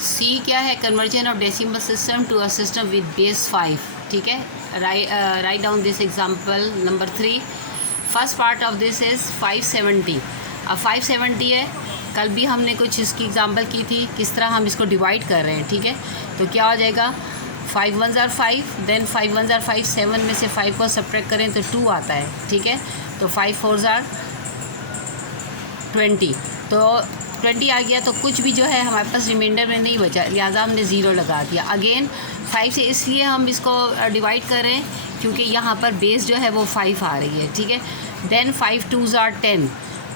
सी क्या है, conversion of decimal system to a system with base 5. ठीक है, write down this example number 3. First part of this is 570. अब 570 है, कल भी हमने कुछ इसकी एग्जांपल की थी किस तरह हम इसको डिवाइड कर रहे हैं. ठीक है, तो क्या हो जाएगा, 5 1s are 5, then 5 1s are 5, 7 में से 5 को सब्ट्रैक्ट करें तो 2 आता है. ठीक है, तो 5 4s are 20, तो 20 आ गया. तो कुछ भी जो है हमारे पास रिमाइंडर में नहीं बचा, लिहाजा हमने ज़ीरो लगा दिया. अगेन 5 से इसलिए हम इसको डिवाइड कर रहे हैं क्योंकि यहाँ पर बेस जो है वो 5 आ रही है. ठीक है, देन 5 2s are 10,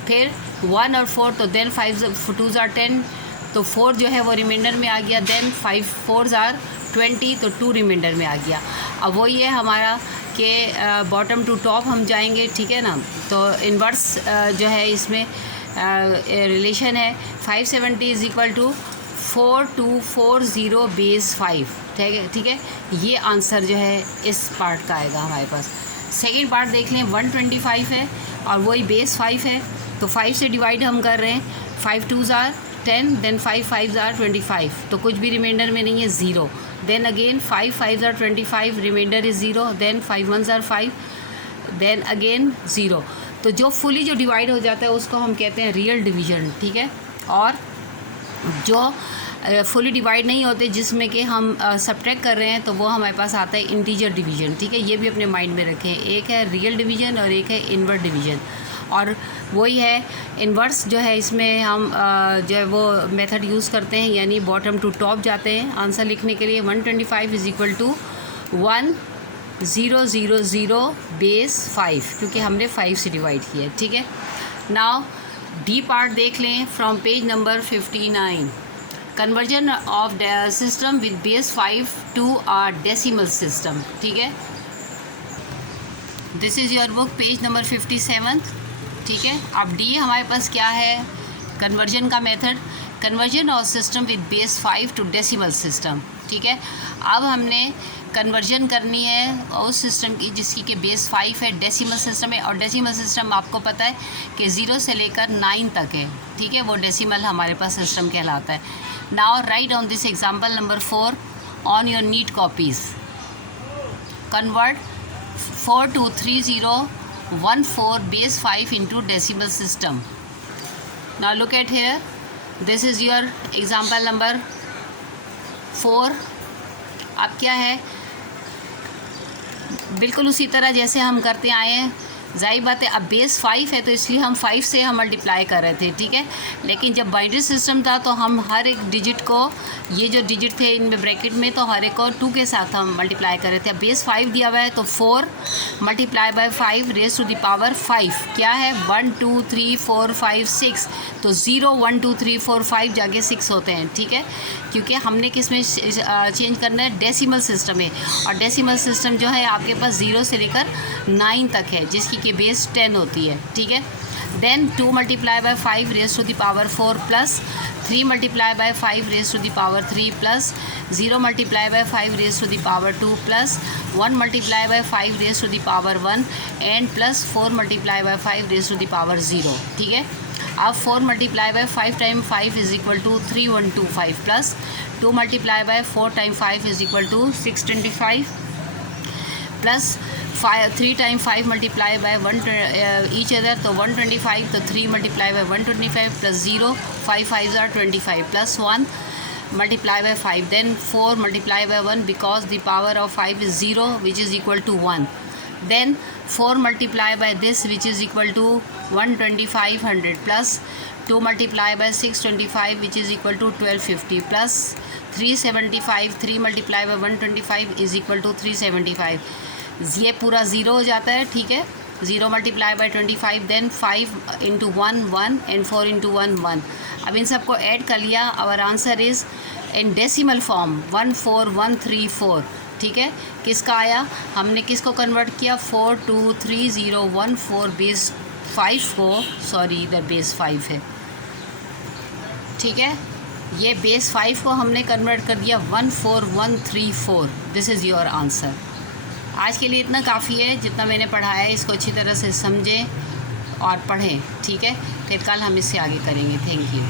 फिर 1 और 4, तो देन 5 2s are 10, तो 4 जो है वो रिमाइंडर में आ गया. देन 5 4s are 20, तो 2 रिमाइंडर में आ गया. अब वो ये हमारा कि बॉटम टू टॉप हम जाएंगे. ठीक है ना, तो इन्वर्स जो है इसमें रिलेशन है 570 इज़ इक्वल टू 4240 बेस 5. ठीक है, ये आंसर जो है इस पार्ट का आएगा हमारे पास. सेकेंड पार्ट देख लें, 125 है और वही बेस 5 है, तो 5 से डिवाइड हम कर रहे हैं. 5 2s are 10, then 5 5s are 25, तो कुछ भी रिमाइंडर में नहीं है, zero. Then again 5 5s are 25, reminder is zero. Then 5 1s are 5, then again zero. तो जो फुली जो डिवाइड हो जाता है उसको हम कहते हैं रियल डिवीजन. ठीक है, और जो फुली डिवाइड नहीं होते जिसमें कि हम सब्ट्रैक्ट कर रहे हैं तो वो हमारे पास आता है इंटीजर डिवीजन. ठीक है, ये भी अपने माइंड में रखें. एक है रियल डिवीजन और एक है इनवर्स डिवीजन, और वही है इन्वर्स जो है इसमें हम जो है वो मेथड यूज़ करते हैं, यानी बॉटम टू टॉप जाते हैं आंसर लिखने के लिए. 125 इज़ इक्वल टू 1000 बेस 5, क्योंकि हमने 5 से डिवाइड किया. ठीक है, नाउ डी पार्ट देख लें from page number 59. Conversion of the system with base 5 to a decimal system. ठीक है, this is your book, page number 57. ठीक है, अब डी हमारे पास क्या है, कन्वर्जन का method, conversion of system with base 5 to decimal system. ठीक है, अब हमने कन्वर्जन करनी है उस सिस्टम की जिसकी के बेस 5 है, डेसिमल सिस्टम है. और डेसिमल सिस्टम आपको पता है कि 0 से लेकर 9 तक है. ठीक है, वो डेसिमल हमारे पास सिस्टम कहलाता है. Now write on this example number 4 on your neat copies. Convert 423014 base 5 into decimal system. Now look at here, this is your example number 4. अब क्या है, बिल्कुल उसी तरह जैसे हम करते आए हैं. ज़ाहिर बात है अब बेस 5 है तो इसलिए हम 5 से हम मल्टीप्लाई कर रहे थे. ठीक है, लेकिन जब बाइनरी सिस्टम था तो हम हर एक डिजिट को, ये जो डिजिट थे इनमें ब्रैकेट में, तो हर एक को 2 के साथ हम मल्टीप्लाई कर रहे थे. अब बेस 5 दिया हुआ है तो 4 multiply by 5 raise to the power 5 क्या है, 1 2 3 4 5 6, तो 0 1 2 3 4 5 जाके 6 होते हैं. ठीक है, क्योंकि हमने किस में चेंज करना है, डेसिमल सिस्टम में, और डेसिमल सिस्टम जो है आपके पास 0 से लेकर 9 तक है जिसकी के बेस 10 होती है. ठीक है, then 2 multiply by 5 raise to the power 4 plus 3 multiply by 5 raise to the power 3 plus 0 multiply by 5 raise to the power 2 plus 1 multiply by 5 raise to the power 1 and plus 4 multiply by 5 raise to the power 0. ठीक है, अब 4 multiply by 5 time 5 is equal to 3125 plus 2 multiply by 4 time 5 is equal to 625 प्लस 3 time 5 multiply by 1 each other, तो 125, तो 3 multiply by 125 plus 0 5 5s are 25 plus 1 multiply by 5, then 4 multiply by 1 because the power of 5 is 0 which is equal to 1. Then 4 multiply by this which is equal to 12500 plus 2 multiply by 625 which is equal to 1250 plus 375, 3 multiply by 125 is equal to 375. ये पूरा 0 हो जाता है. ठीक है, 0 multiply by 25, then 5 into 1 1 and 4 into 1 1. अब इन सबको ऐड कर लिया, our answer is in decimal form 14134. ठीक है, किसका आया, हमने किसको कन्वर्ट किया, 423014 बेस 5 को, सॉरी इधर बेस 5 है. ठीक है, ये बेस 5 को हमने कन्वर्ट कर दिया 14134. This is your answer. आज के लिए इतना काफ़ी है, जितना मैंने पढ़ाया है इसको अच्छी तरह से समझें और पढ़ें. ठीक है, फिर कल हम इससे आगे करेंगे. Thank you.